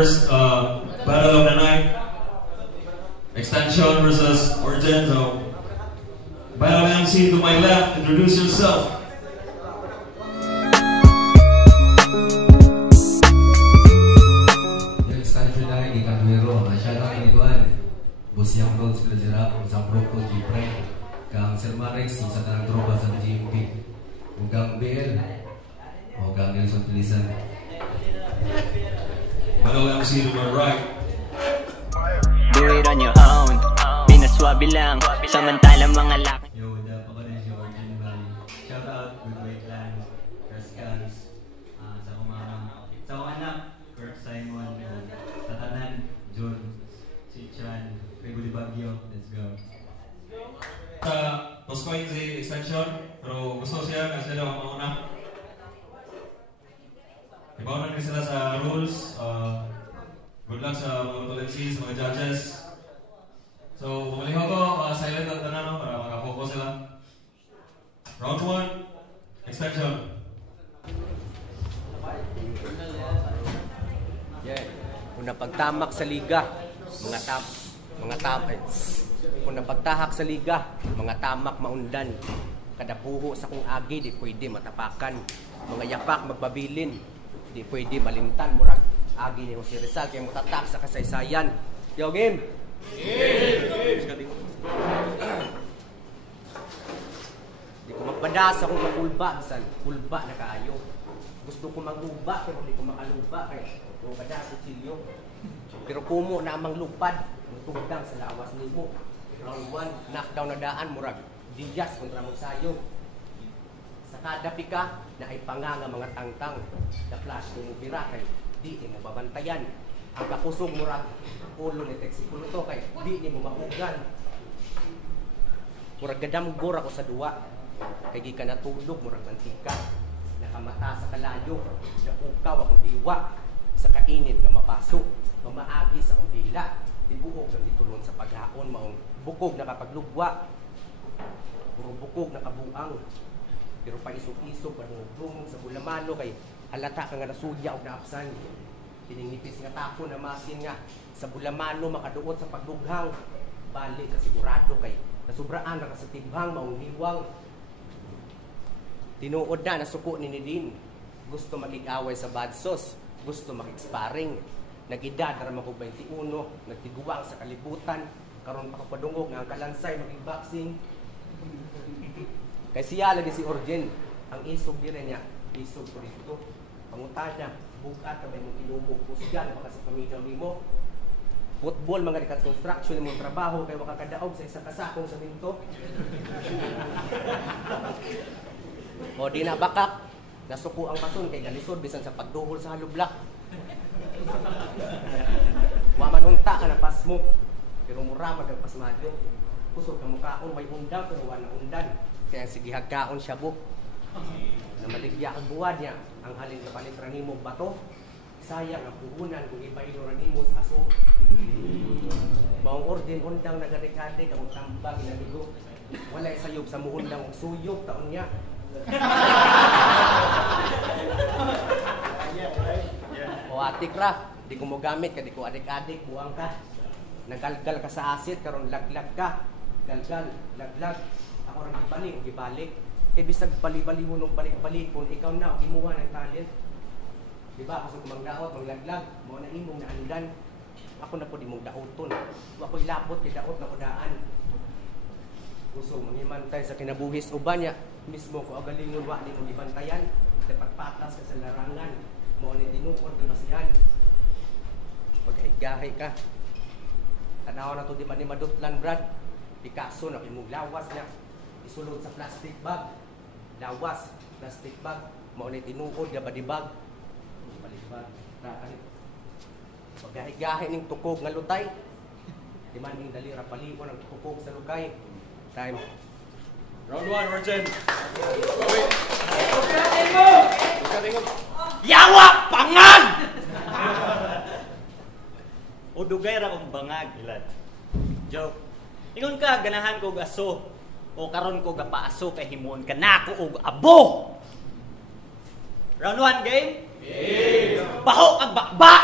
first battle of the night. Extension versus Origin. So, battle MC to my left, introduce yourself. Extension na di Canuero, masyado ang kinituan. Bus yang road sa Zirap, sa Broko, G-Pre, kang Sir Marex, sa tanang tropa sa GMP. Ugang BL, ugang Nelson Pilisan. Battle MC to my right. Do it on your own, pinaswabi lang, samantalang mga laki. Yo, wala pa ka rin si Origin Valley. Shout out, Good Way Clan, Rascals, sa kumarang, sa kong anak, Kurt Simon, sa tanan, John, si Chan, Gregory Baguio, let's go. Post ko yung si Extension, pero gusto siya kasi sila ang mauna. Ibawanan din sila sa rules. Good luck sa mga battle MCs, mga judges. So, bumaliho ko, silent at tanan para makafocus sila. Round 1, Extension. Yeah. Kung napagtamak sa liga, kung napagtahak sa liga, mga tamak maundan. Kada puho sa kong agi, di pwede matapakan. Mga yapak magbabilin, di pwede malimtan. Murag agi ni Jose Rizal, kaya matatak sa kasaysayan. Yo, game! Di ko magbadas akong makulba, bisan kulba na kaayo. Gusto ko magluba, pero di ko makaluba, kaya kung badas ko silyo. Pero kumo na amang lupad, tugdang sa lawas ni mo. Round 1, knockdown na daan, murag Diaz kontra Magsayo. Sa kada pika, na ay panganga mga tangtang. Na flash ko mo pira, kay di mo babantayan. Ang kakusog murag ulo ni Texikulo to, kay di mo mahugan. Murag gadamgor ako sa duwa, kay di ka natulog, murag mantika. Nakamata sa kalayo, napukaw akong diwa. Sa kainit ka mapasok, mamaagi sa akong dila. Dibuhok ng ditulon sa paghaon, maong bukog na kapaglugwa. Puro bukog na kabuang. Pero pa isog-isog, panungog sa bulamano, kay halata ka nga nasudya o naapsan. Piningnipis nga tako na masin nga sa bulamano makaduot sa pagdughang. Balik ka sigurado, kay nasubraan na ka sa tibhang, maong liwang. Tinuod na nasuko ni Nidin. Gusto makikaway sa bad sauce, gusto makik-sparring. Nag-edad na ramang 21, nagtiguwang sa kalibutan. Karon makapadungog nga ang kalansay mag-boxing. Kay siya lagi si Origin, ang isog din niya, isog ko rito. Pangutan niya, bukat na may mong kinumog kusgan, baka sa pamilyang mo. Football, mga reconstruction mong trabaho, kaya makakadaog sa isang kasakong sa minto. O di na bakak, nasuko ang mason kay galisod bisan sa pagduhol sa halublak. Wamanunta ka na pas mo, pero mura magpasmadyo. Kusog ka mukhaon, may undang pero wala undan. Kaya sige hagkaon siya buk. Na maligya ang buwan niya, ang halin sa palit ranimo bato. Sayang ang puhunan kung ipailo ranimo sa aso. Maong Origin undang nagarik-adik ang tambang inabigo. Walay sayop sa muundang suyop taon niya. O atik ra, di ko mo gamit ka, di ko adik-adik, buwang ka. Nagalgal ka sa asit, karon laglag ka. Galgal, laglag. Ako rin gibalik. Kaya bisag bali-bali mo nung balik-balik kung ikaw na, imuha ng talent. Diba? Kasi kung mangdaot, manglaglag, mo na imong naandan. Ako na po di mong daoton. Ako'y labot, kay daot na kudaan. Gusto mangimantay sa kinabuhis uban niya. Mismo ko agalingon wa ni mong ibantayan. Dapat patas ka sa larangan. Mo ni tinukod ka basihan. Pagkahigahay ka. Tanaw na to di pa ni madutlan, Brad. Picasso na imong lawas niya. Isulod sa plastic bag. Lawas, plastic bag. Mo ni tinuod nga badibag. Balibag. Pagkahigahay ning tukog nga lutay. Di man ning dalira paliko ng tukog sa lukay. Time. Round 1, Origin. Yawa! Pangag! O dugay ra kong bangag, ilan. Joke. Ingon ka, ganahan ko aso. O karon ko gapaaso kay himuon ka na ako og abo. Round 1, game? Game! Baho kag bakba!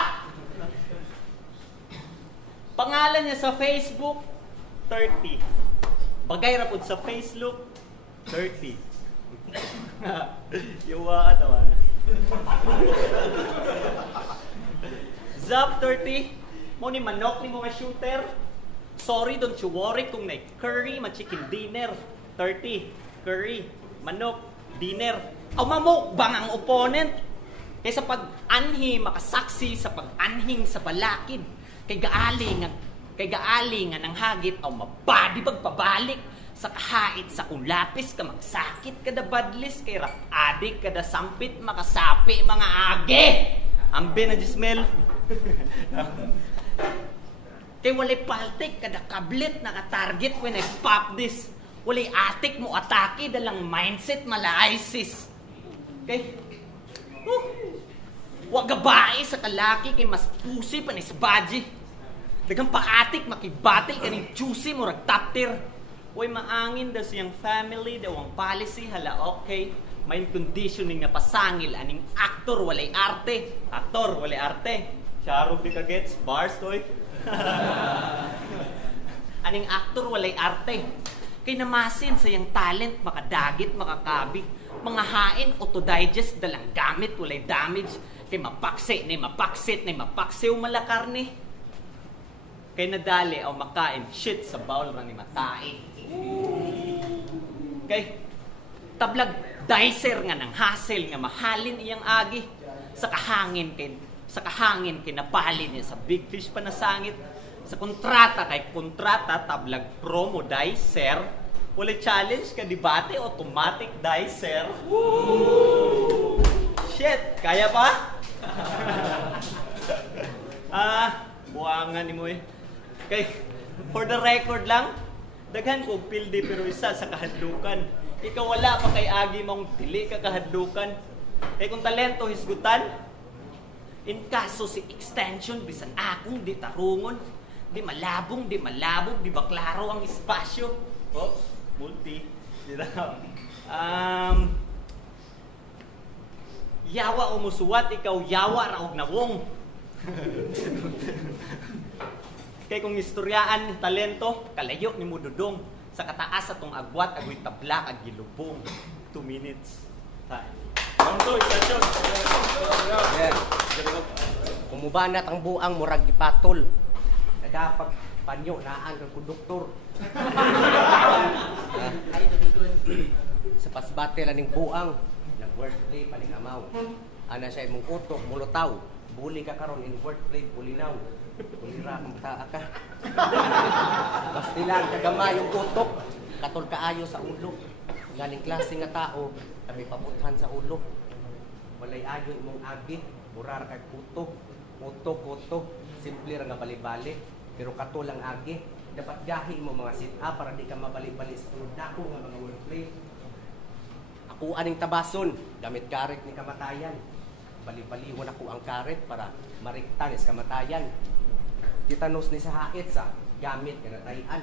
Pangalan niya sa Facebook, 30. Bagay rapod sa Facebook, 30. Yuwa ka, tawa na. Zap 30, mo ni manok ni mga shooter. Sorry, don't you worry kung na curry, ma-chicken dinner. 30, curry, manok, dinner. Aw mamukbang ang opponent. Kaysa pag-anhi, makasaksi sa pag-anhing sa balakid. Kay gaali nga ng hagit, aw mabadi pagpabalik. Sa kahait sa kung lapis ka magsakit kada badlis kay rap adik kada sampit makasapi mga age. Ambe na Jismel. Kay walay paltik kada kablit naka-target when I pop this. Walay atik mo atake dalang mindset mala-ISIS. Kay wag gabae sa kalaki kay mas pusi pa ni Sbaji. Dagang paatik makibatil kaning juicy mo rag top tier. Uy, maangin daw siyang family, daw ang policy, hala okay. Mind conditioning na pasangil, aning aktor, walay arte. Aktor, walay arte. Sharog di ka gets, bars, toy. Aning aktor, walay arte. Kay namasin sa yung talent, makadagit, makakabi. Mga hain, autodigest, dalang gamit, walay damage. Kay mapakse, na mapaksit, na mapaksiw malakarni. Kay nadali, o makain, shit sa bowl ni matain. Kay tablag dicer nga ng hassle nga mahalin iyang agi sa kahangin kay napalin niya sa big fish pa na sangit sa kontrata kay kontrata tablag promo dicer wala challenge ka debate automatic dicer. Shit kaya pa. Buwangan ni mo eh. Kay for the record lang daghan ko pildi pero isa sa kahadlukan. Ikaw wala pa kay agi mong dili ka kahadlukan. Kay kung talento hisgutan, in kaso si extension bisan akong di tarungon, di malabong, di ba klaro ang espasyo. Oh, multi. Yawa o musuwat, ikaw yawa raog na wong. Kay kung istoryaan talento, kalayo ni Mududong sa kataas atong agwat agoy tabla ag gilubong. 2 minutes. Time. Rondo, istasyon. Kumubanat ang buang murag gipatol. Nagapag panyo naan kang konduktor. Sa pasbate laning buang, nag-wordplay paning amaw. Ana siya imong utok, mulutaw. Buli ka karon in wordplay, bulinaw. Ulira kang bataa ka. Basti lang, kagamay yung utok. Katol kaayo sa ulo. Galing klase nga tao, kami paputhan sa ulo. Walay ayo imong agi, burar kay puto. Utok. Simple ra nga bali-bali. Pero katol ang agi. Dapat gahi mo mga sit-up para di ka mabali-bali sa sunod na ako nga mga wordplay. Ako aning tabason, gamit karet ni kamatayan. Bali-baliwan ako ang karet para mariktanis kamatayan. Titanos ni sa hait sa gamit nga natayan.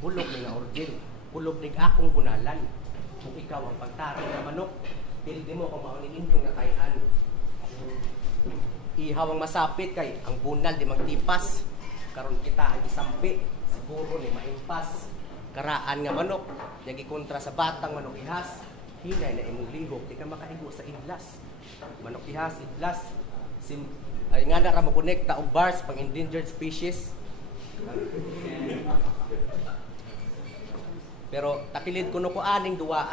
Bulog ni nga orgin, kulog nig akong bunalan. Kung ikaw ang pagtaray na manok, pildi mo kung mauni inyong natayan. Ihaw ang masapit kay ang bunal di magtipas. Karon kita ang isampi, siguro ni maimpas. Karaan nga manok, yagi kontra sa batang manok ihas. Hinay na imong lihok, di ka makaigo sa idlas. Manok ihas, idlas. Ay nga na ra mo konekta og bars pang endangered species. Pero takilid kuno ko aning duwa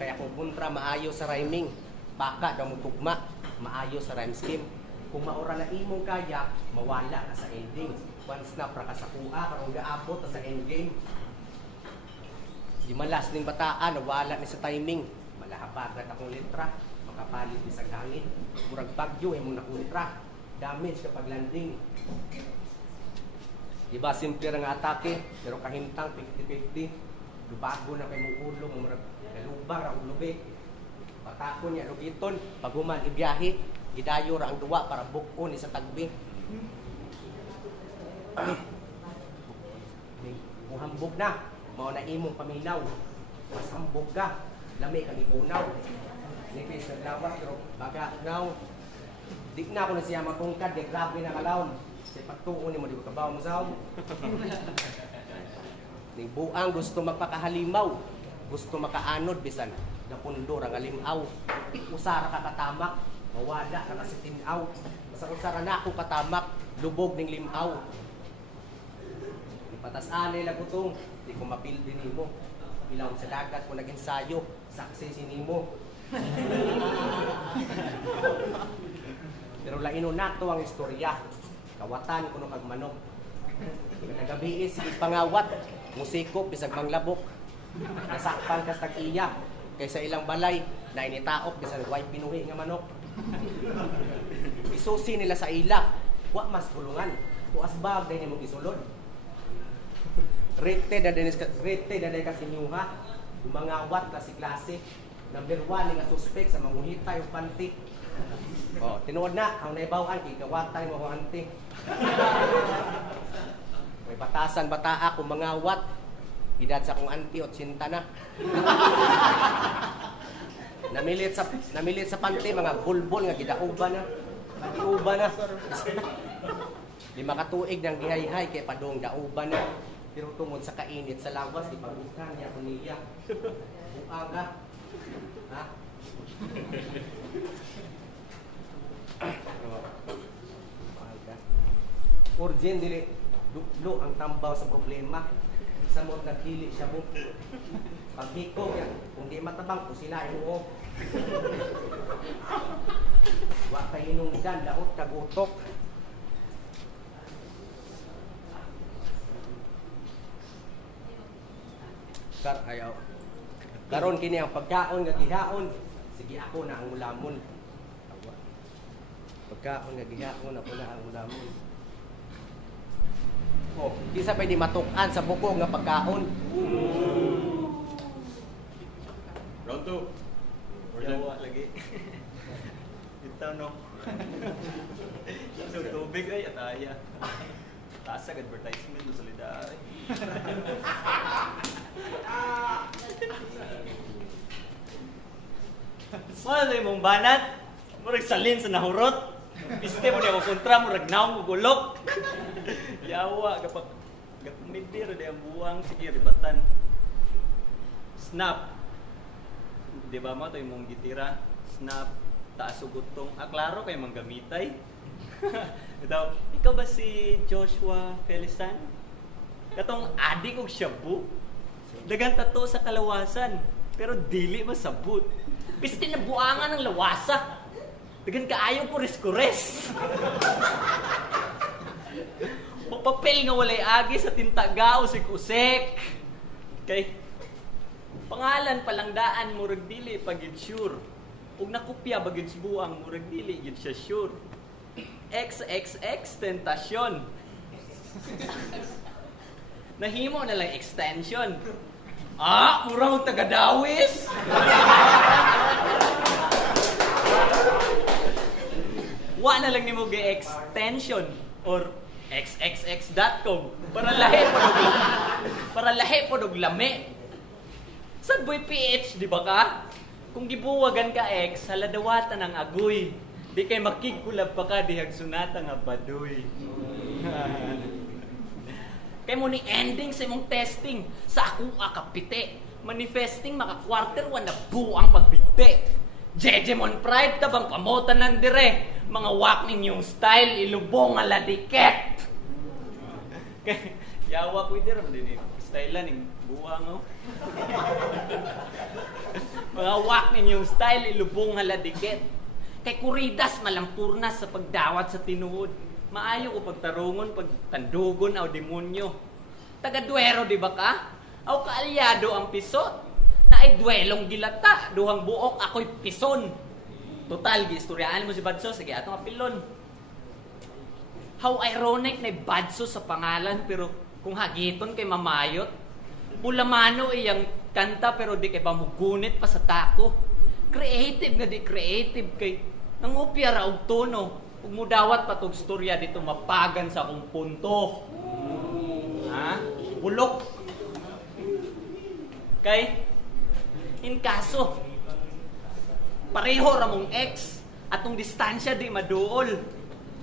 kaya kung kontra maayo sa rhyming, baka daw mo tugma, maayo sa rhyme scheme. Kung maura na imong kaya, mawala na sa ending. Once na pra ka sa kuha, karong gaabot sa endgame. Di malas ning bataan, nawala ni sa timing. Malahabat na akong letra, makapalit ni sa hangin. Murag bagyo imong nakontra. Damage kapag landing. Diba, simple nga atake, pero kahimtang 50-50. Lubago na kay mong ulo, murag nalubang ang lubik. Patakon niya, lugiton. Pag human, ibiyahe, gidayo ra ang duwa para buko ni sa tagbi. Muhambog na, mao na imong paminaw. Mas hambog ka, lami kang ibunaw. Nipis ng lawas, pero baga now. Di na ako na siya matungkad, di grabe na kalawon. Sa pagtuon mo, di ko kabaw mo sa ning buang gusto magpakahalimaw, gusto makaanod bisan napundor ang alimaw. Usara ka katamak, mawada ka kasi tinaw. Basta usara na ako katamak, lubog ning limaw. Patas-anay lang utong, di ko mapildi nimo. Ilaw sa dagat ko nag-ensayo, saksi nimo. Pero laino na to ang istorya. Kawatan ko nung agmanok. Nagabi sige pangawat, musikop bisag manglabok. Nasakpan kas tag-iya, kaysa ilang balay, na initaop bisag way pinuhi nga manok. Isusi nila sa ila, wa mas kulungan. Tuas bag dahil mo gisulod. Rete na din kasi nyuha, umangawat na si klase. Number 1 nga suspect sa manguhita yung panty. Oh, tinuod na, ang naibawan, kikawatay mo ang anti. May batasan bataa kung mangawat, edad sa kong anti o tsinta na. Namilit sa panty, mga bulbol nga gidauban na. Magiuban na. Di makatuig ng gihayhay kay padong dauban na. Pero tungod sa kainit sa lawas, ipagutan niya kung niya. Buaga. Ha? Urgent dili duklo ang tambaw sa problema. Sa mo nagdili siya mo. Paghiko yan, kung di matabang ko sinain mo. Wa kay inungdan, daot kagutok. Ayaw. Karon kini ang pagkaon nga gihaon. Sige ako na ang ulamon. Pagkaon nga gihaon ako na ang ulamon. Oh, di sa pwede matukan sa buko nga pagkaon. Round 2. Yawa lagi. Ito no. So tubig ay ataya. Taas ang advertisement do solidary. Wala mong banat. Murag salin sa nahurot. Piste mo niya ko kontra, murag naong mo gulok. Yawa, kapag midir, di ang buwang, sige, ribatan. Snap. Di ba mo, ito yung mong gitira. Snap, taas ugutong. Klaro kayo mang gamitay. Ikaw ba si Joshua Felizan? Katong adik og shabu? Dagan tato sa kalawasan, pero dili masabot. Piste na buangan ng lawasa. Dagan kaayo kures-kures. Papel nga walay agi sa tintaga usik-usik. Kay pangalan palangdaan murag dili pagid sure. Ug nakopya bagid buang murag dili gid siya sure. XXX tentasyon. Nahimo na lang extension. Murang taga-dawis. Wa na lang nimo gi-extension or xxx.com para lahi po og lami. Sad boy PH, di ba ka? Kung gibuwagan ka X, haladawatan ang agoy. Di kay makigkulab pa ka dihag sunata nga baduy. Kay mo ni ending sa imong testing sa ako akapite. Manifesting maka-quarter 1 na buang pagbigte. Jejemon pride ka bang pamotan ng dire. Mga wak ninyong style ilubong nga ladiket. Kay yawa ko dire din style lang buang no. Mga wak ninyong style ilubong nga ladiket. Kay kuridas malampurnas sa pagdawat sa tinuod. Maayo ko pagtarungon, pagtandugon aw demonyo. Taga-duero di ba ka? Aw kaalyado ang pisot. Na ay duelong gilata, duhang buok ako'y pison. Total, giistoryaan mo si Badso, sige atong apilon. How ironic na Badso sa pangalan, pero kung hagiton kay mamayot. Bulamano iyang kanta, pero di kay bamugunit pa sa tako. Creative nga di creative kay nangupya ra og tono. Kung mudawat pa tog storya dito mapagan sa akong punto. Ha? Bulok. Kay in kaso, pareho ramong X atong distansya di maduol.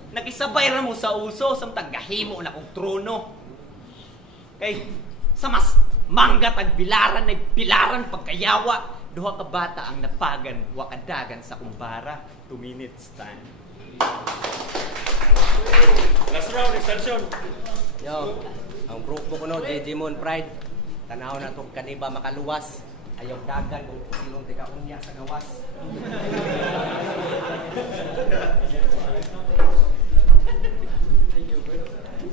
Nagisabay ra mo sa uso sa tagahimo na kong trono. Kay sa mas manggat ag bilaran ay pilaran pagkayawa, duha ka bata ang napagan wakadagan sa kumbara. 2 minutes time. Last round, extension. Yo, ang grupo ko no, Digimon Pride. Tanaw na itong kaniba makaluwas. Ayaw dagan kung silong tika unya sa gawas.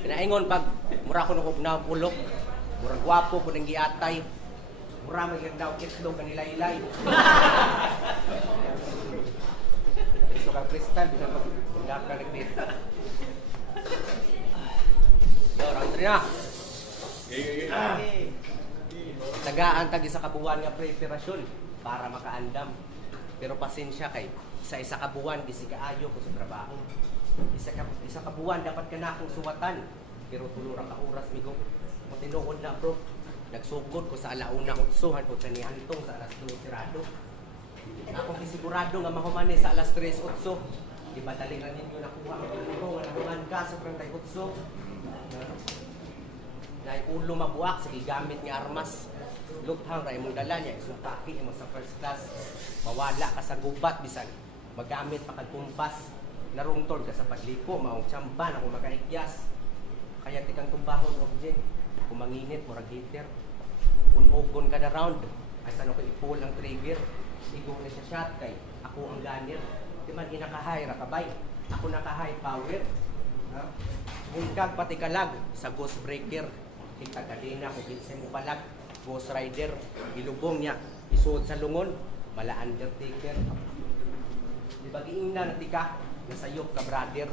Pinaingon pag mura ko nung na pulok. Mura gwapo ko nang giatay. Mura may ganda o itlog ang ilay-ilay. Gusto kang kristal, bisa pag bundap ka nagdita. Yo, round 3 na. Tagaan tagi sa kabuwan nga preparasyon para makaandam. Pero pasensya kay isa kabuwan gisi kaayo ko sa trabaho. Isa kabuwan dapat ka na akong suwatan. Pero tulura ka oras migo. Mo tinuod na bro. Nagsugod ko sa alauna utsuhan ko sa nihantong sa alas 2 sirado. Akong kisigurado nga mahumani sa alas 3 utso. Di ba talingan ninyo nakuha ko nga nahuman ka sobrang tay utso. Nay ulo mabuak sa gigamit nga armas. Luthang ra imong dala niya isupaki imo sa first class. Mawala ka sa gubat bisan magamit pa kag kumpas. Narungtod ka sa pagliko maong tsamba na kung makaikyas. Kaya tikang tumbahon og gin. Kung manginit murag heater. Unogon kada round. Asa no ko ipul ang trigger. Igo na siya shot kay ako ang gunner. Di man inakahay ra kabay. Ako naka-high power. Ha? Mungkag pati kalag sa Ghost Breaker. Kita kadena kung kinsay mo palag. Ghost Rider, ilubong niya, isuod sa lungon, mala Undertaker. Di ba giingnan na tika, nasayop ka brother,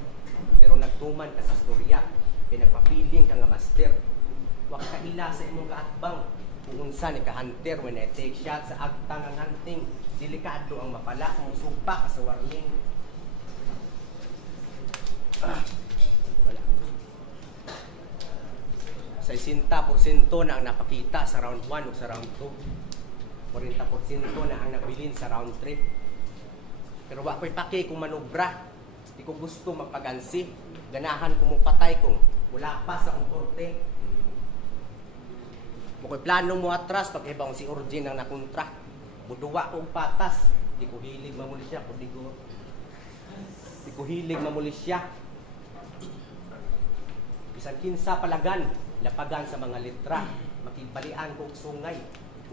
pero nagtuman ka sa storya, pinagpapiling ka nga master. Wag ka ila sa imong kaatbang, kung unsa ni ka hunter when I take shot sa agtang ang hunting, delikado ang mapala kung sumpa ka sa warning. Sa 60% na ang napakita sa round 1 o sa round 2. 40% na ang nabilin sa round 3. Pero wa ko'y paki kung manubra. Di ko gusto magpagansi. Ganahan ko mong patay kung wala pa sa akong korte. Muko'y plano mo atras pag ibang si Origin ang nakontra. Buduwa kong patas. Di ko hilig mamuli siya. Di ko hilig mamuli siya. Bisan kinsa palagan. Lapagan sa mga litra, makibalian ko sungay,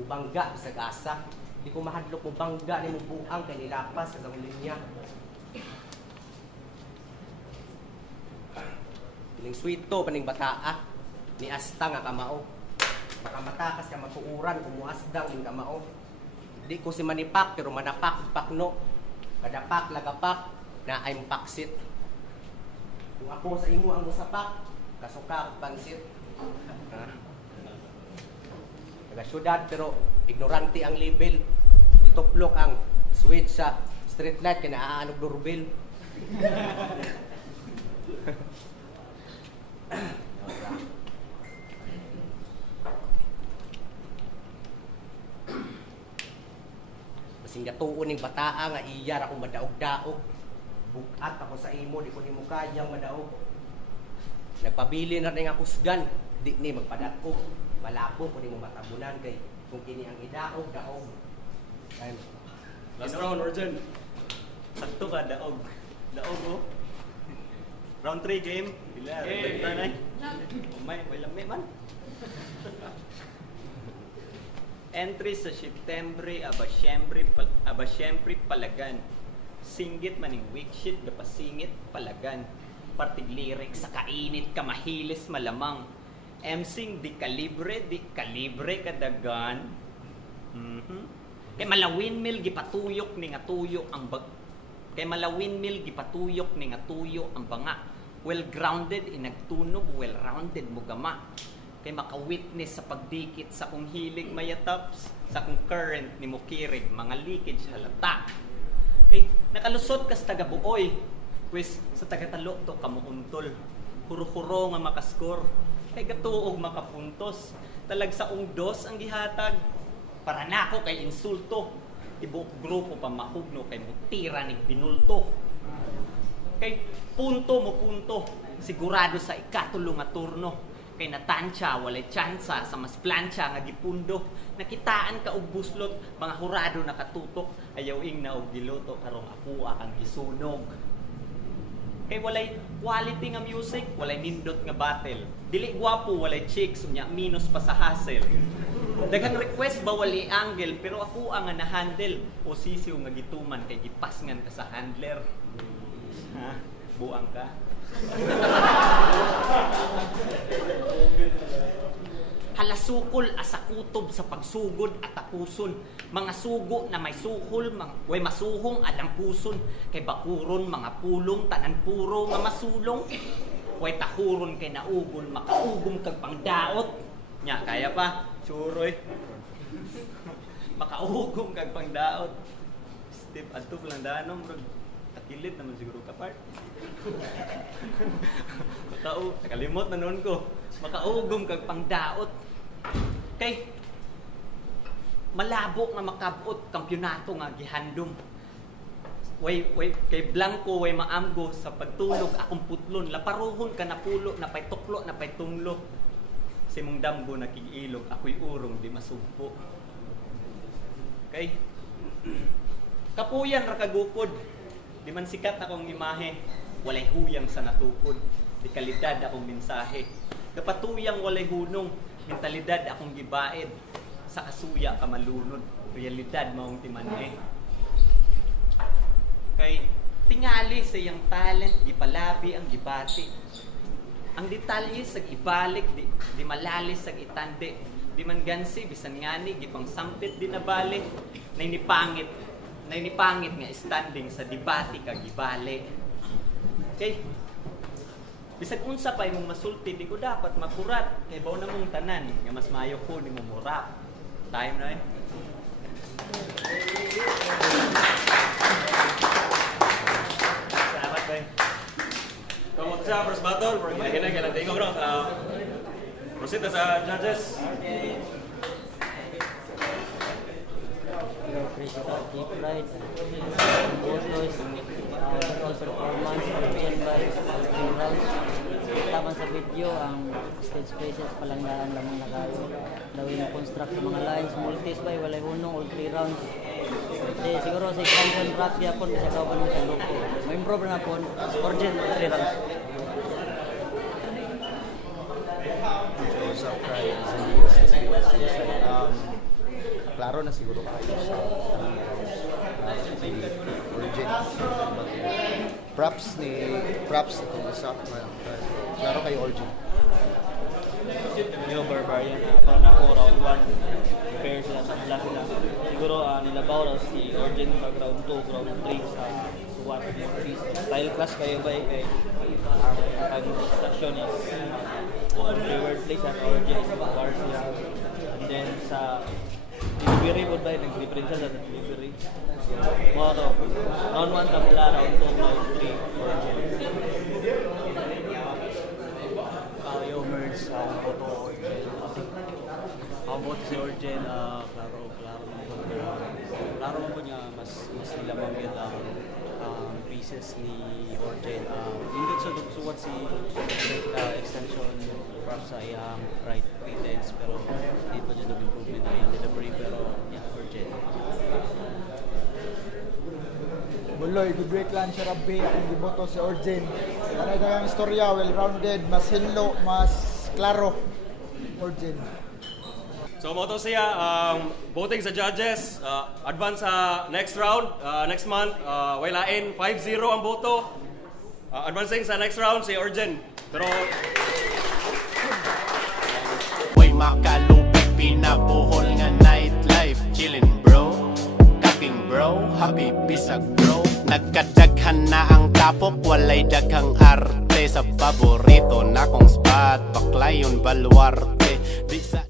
ubangga sa gasa. Di ko mahadlok mo bangga ni mo buang kay nilapas sa gawin niya. Piling sweeto paning bataa, ni asta nga kamao. Baka matakas ka makuuran, kumuasdang ning kamao. Di ko si manipak pero manapak pakno. Kadapak lagapak na ay paksit. Kung ako sa imo ang musapak, kasuka pansit. Taga-syudad pero ignorante ang label. Ituplok ang switch sa street light kaya naaanog doorbell. Basing gatuon ning bataa nga iyar ako madaog-daog. Bukat ako sa imo, di ko nimo kayang madaog. Nagpabili na rin nga kusgan, di ni magpadako. Malabo ko ni mo matabunan kay kung kini ang idaog, daog. Last round, Origin. Sakto ka, daog. Daog, oh. Round 3 game. Bila, tanay. May lami man. Entry sa September, aba syempre palagan. Singgit maning weak shit, gapasingit palagan. Partig lyric sa kainit ka mahilis malamang. MCing di kalibre kadagan. Kay malawin mil gipatuyok ni nga tuyo ang kay malawin mil gipatuyok ni nga tuyo ang banga. Well grounded inagtunog, well rounded mo gama. Kay maka-witness sa pagdikit sa kong hilig mayataps, sa kong current ni mo kirig mga leakage halata. Kay nakalusot kas taga buoy. Pues sa tagatalo to kamuuntol. Huro-huro nga makaskor. Kay gatuog makapuntos. Talag sa ungdos ang gihatag. Para nako kay insulto. Ibuok grupo pa mahugno kay mutira ning binulto. Kay punto mo punto, sigurado sa ikatulong nga turno. Kay natansya, walay tsansa sa mas plancha nga gipundo. Nakitaan ka og buslot, mga hurado nakatutok, ayaw ing na og giluto karong apua kang gisunog. Kay walay quality nga music, walay nindot nga battle. Dili gwapo, walay chicks, unya minus pa sa hustle. Daghang request ba wali angle, pero ako ang na-handle. O sisiw nga gituman kay gipasngan ka sa handler. Ha? Buang ka? Halasukol asa kutob sa pagsugod at tapuson. Mga sugo na may suhol, way masuhong adang puson. Kay bakuron mga pulong, tanan puro nga masulong. Way tahuron kay naugon, makaugom kag pangdaot. Nya, kaya pa? Suroy. Makaugom kag pangdaot. Step, adto lang danom, bro. Takilid naman siguro ka part. Nakalimot na noon ko. Makaugom kag pangdaot. Kay malabo nga makabot kampyonato nga gihandom. Way kay blanco way maamgo sa pagtulog akong putlon. Laparuhon ka napulo, napay tuklo, napay tunglo. Si mong damgo nakig-ilog, ako'y urong di masugpo. Kay kapuyan ra kagupod. Di man sikat akong imahe, walay huyang sa natukod. Di kalidad akong mensahe. Kapatuyang walay hunong, mentalidad akong gibaed. Sa kasuya ka malunod, realidad maong timanhe. Kay tingali sa iyang talent, gipalabi ang gibati. Ang detalye sa ibalik, di malalis sa itande. Di man gansi, bisan ngani, gipang sampit di nabali. Nainipangit nga standing sa debate ka gibali. Okay? Bisag unsa pa imong masulti, di ko dapat makurat. Kay baw na mong tanan, nga mas maayo ko ni mo murap. Time na eh. Salamat ba eh. Come sa first battle, hinahinay ka lang tingog, no? Proceed na sa judges. Principal Keep Right, Botoys, overall performance, campaign by rounds. Taban sa video, ang stage spaces palanggaan lamang na kayo. Dawin construct sa mga lines, multis by walay hunong o 3 rounds. Siguro sa expansion rap yapon bisa kauban mo sa grupo. Ma-improve na po, urgent 3 rounds. Joseph Cry, klaro na siguro kayo sa Origin. Props itong isa. Klaro kayo Origin. Yo, Barbarian. Parang ako round 1. Fair sila sa sila. Siguro nilabaw raw si Origin pag round 2, round 3 sa SWAT. Style class kayo ba kay ang station is favorite place at Origin is bar sila. And then sa delivery po ba, nag-differential sa delivery. Mga to, round 1 kabila, round 2, round 3, Origin. Yo, Merds, ako to Origin. About si Origin, klaro mo po niya, mas nila mag-get pieces ni Origin. Hindi suwat si extension para sa iyang right pretense, pero hindi pa dyan nag-improvement na yung delivery, pero yeah, Origin. Buloy, good break lang siya Rabbi, akong giboto si Origin. Ano yung istorya, well-rounded, mas hinlo, mas klaro. Origin. So moto siya, voting sa judges, advance sa next round, next month, wailain 5-0 ang boto. Advancing sa next round si Origin. Pero way makalupit, pinabuhol nga nightlife. Chillin' bro, cutting bro, happy bisag bro. Nagkadaghan na ang tapok, walay daghang arte. Sa paborito na kong spot, baklayon baluarte. Di sa